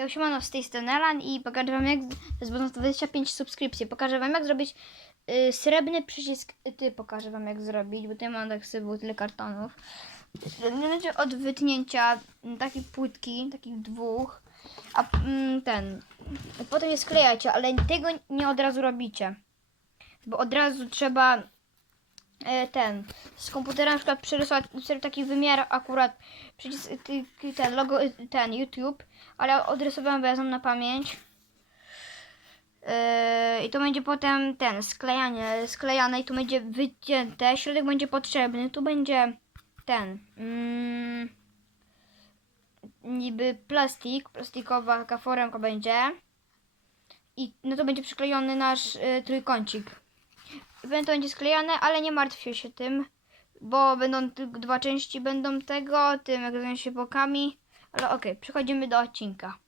Ja siemano z tej strony Alan i pokażę wam jak, z- z bonus 25 subskrypcji, pokażę wam jak zrobić y, srebrny przycisk, y, ty pokażę wam jak zrobić, bo tutaj mam tak sobie tyle kartonów. Będzie od wytnięcia mm, takiej płytki, takich dwóch, a mm, ten, potem je sklejacie, ale tego nie od razu robicie, bo od razu trzeba ten, z komputera na przykład przerysować taki wymiar akurat przycisk, ty- ten logo, y, ten YouTube, ale odrysowałem, bo ja znam na pamięć. Yy, I to będzie potem ten, sklejanie, sklejane i tu będzie wycięte, środek będzie potrzebny, tu będzie ten, mm, niby plastik, plastikowa taka foremka będzie i no to będzie przyklejony nasz y, trójkącik. Będzie sklejane, ale nie martwcie się tym, bo będą dwa części będą tego, tym jak zajmę się bokami, ale okej, przechodzimy do odcinka.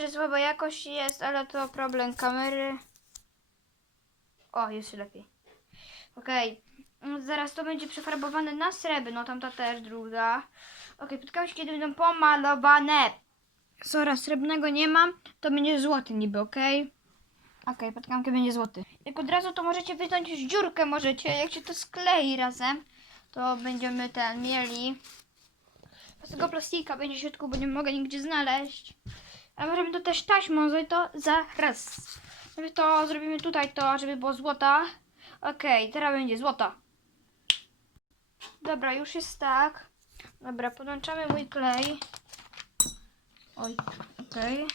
Że słaba jakość jest, ale to problem kamery. O, jest lepiej. Okej, no zaraz to będzie przefarbowane na srebrno, tamta też druga. Okej, spotkamy się, kiedy będą pomalowane. Sora, srebrnego nie mam, to będzie złoty niby, okej? Okej, okay, będzie złoty. Jak od razu to możecie wyciąć dziurkę, możecie, jak się to sklei razem, to będziemy ten mieli. Z tego plastika będzie w środku, bo nie mogę nigdzie znaleźć. A możemy to też taśmą zrobić to zaraz. Żeby to zrobimy tutaj to, żeby było złota. Okej, teraz będzie złota. Dobra, już jest tak. Dobra, podłączamy mój klej. Oj, okej.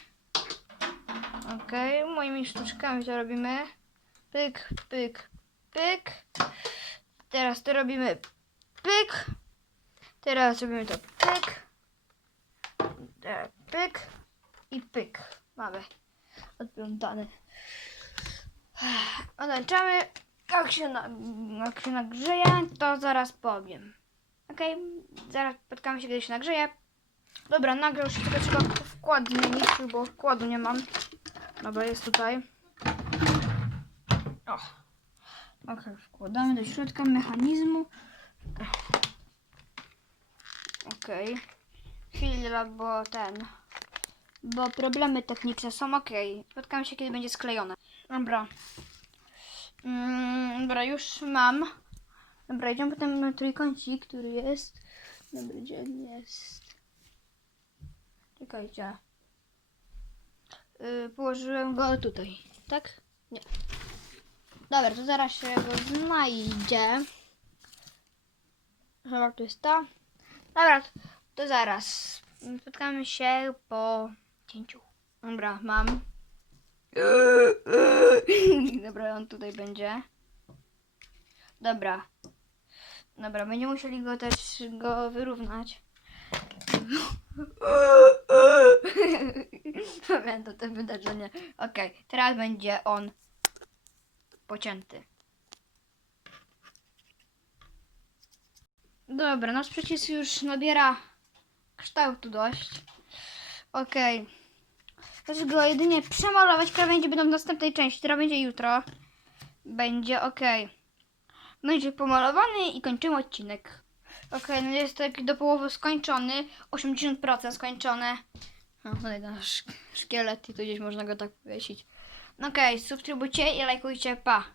Okej, moimi sztuczkami to robimy. Pyk, pyk, pyk. Teraz to robimy pyk. Teraz robimy to pyk. Pyk i pyk. Mamy odplątany. Odłączamy. Jak się, na, jak się nagrzeje, to zaraz powiem. Okej, zaraz spotkamy się, kiedy się nagrzeje. Dobra, nagrzał się, tylko trzeba wkład zmienić, bo wkładu nie mam. Dobra, jest tutaj. O. Okej, wkładamy do środka mechanizmu. Okej. Chwila, bo ten. Bo problemy techniczne są ok. Spotkamy się, kiedy będzie sklejone. Dobra. Mm, dobra, już mam. Dobra, idziemy potem na trójkącik, który jest. Dobra, gdzie jest? Czekajcie. Położyłem go tutaj, tak? Nie. Dobra, to zaraz się go znajdzie. Chyba to jest to. Dobra, to zaraz. Spotkamy się po cięciu. Dobra, mam. Dobra, on tutaj będzie. Dobra. Dobra, będziemy musieli go też go wyrównać. Pamiętam to wydarzenie. Okej, teraz będzie on pocięty. Dobra, nasz przycisk już nabiera kształtu dość. Okej. Okay. go jedynie przemalować, krawędzie będą w następnej części, która będzie jutro. Będzie ok. Będzie pomalowany i kończymy odcinek. Okej, no jest tak do połowy skończony. 80% skończone. No, tutaj nasz szkielet i tu gdzieś można go tak powiesić. Okej, subskrybujcie i lajkujcie, pa!